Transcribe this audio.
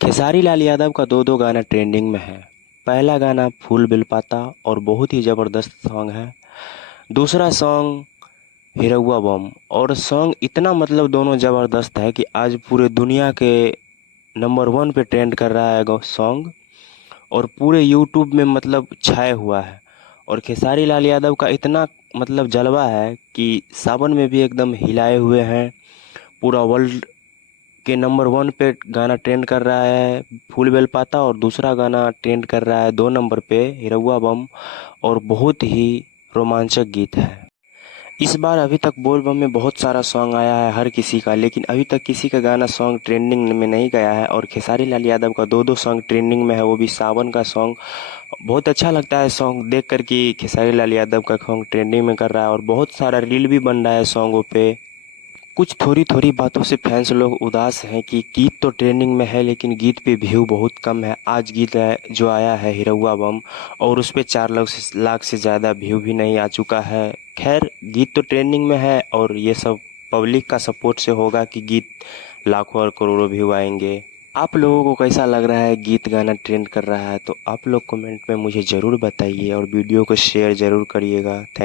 खेसारी लाल यादव का दो दो गाना ट्रेंडिंग में है। पहला गाना फूल बिल पाता और बहुत ही ज़बरदस्त सॉन्ग है। दूसरा सॉन्ग हिरौआ बम, और सॉन्ग इतना मतलब दोनों ज़बरदस्त है कि आज पूरे दुनिया के नंबर वन पे ट्रेंड कर रहा है सॉन्ग, और पूरे यूट्यूब में मतलब छाए हुआ है। और खेसारी लाल यादव का इतना मतलब जलवा है कि सावन में भी एकदम हिलाए हुए हैं। पूरा वर्ल्ड के नंबर वन पे गाना ट्रेंड कर रहा है फूल बेल पाता, और दूसरा गाना ट्रेंड कर रहा है दो नंबर पे हिरौआ बम, और बहुत ही रोमांचक गीत है। इस बार अभी तक बोल बम में बहुत सारा सॉन्ग आया है हर किसी का, लेकिन अभी तक किसी का गाना सॉन्ग ट्रेंडिंग में नहीं गया है। और खेसारी लाल यादव का दो दो सॉन्ग ट्रेंडिंग में है, वो भी सावन का सॉन्ग। बहुत अच्छा लगता है सॉन्ग देख कर कि खेसारी लाल यादव का सॉन्ग ट्रेंडिंग में कर रहा है, और बहुत सारा रील भी बन रहा है सॉन्गों पे। कुछ थोड़ी थोड़ी बातों से फैंस लोग उदास हैं कि गीत तो ट्रेंडिंग में है लेकिन गीत पे व्यू बहुत कम है। आज गीत है जो आया है हिरौआ बम, और उस पे 4 लाख से ज़्यादा व्यू भी नहीं आ चुका है। खैर, गीत तो ट्रेंडिंग में है और ये सब पब्लिक का सपोर्ट से होगा कि गीत लाखों और करोड़ों व्यू आएंगे। आप लोगों को कैसा लग रहा है गीत गाना ट्रेंड कर रहा है? तो आप लोग कमेंट में मुझे ज़रूर बताइए, और वीडियो को शेयर ज़रूर करिएगा। थैंक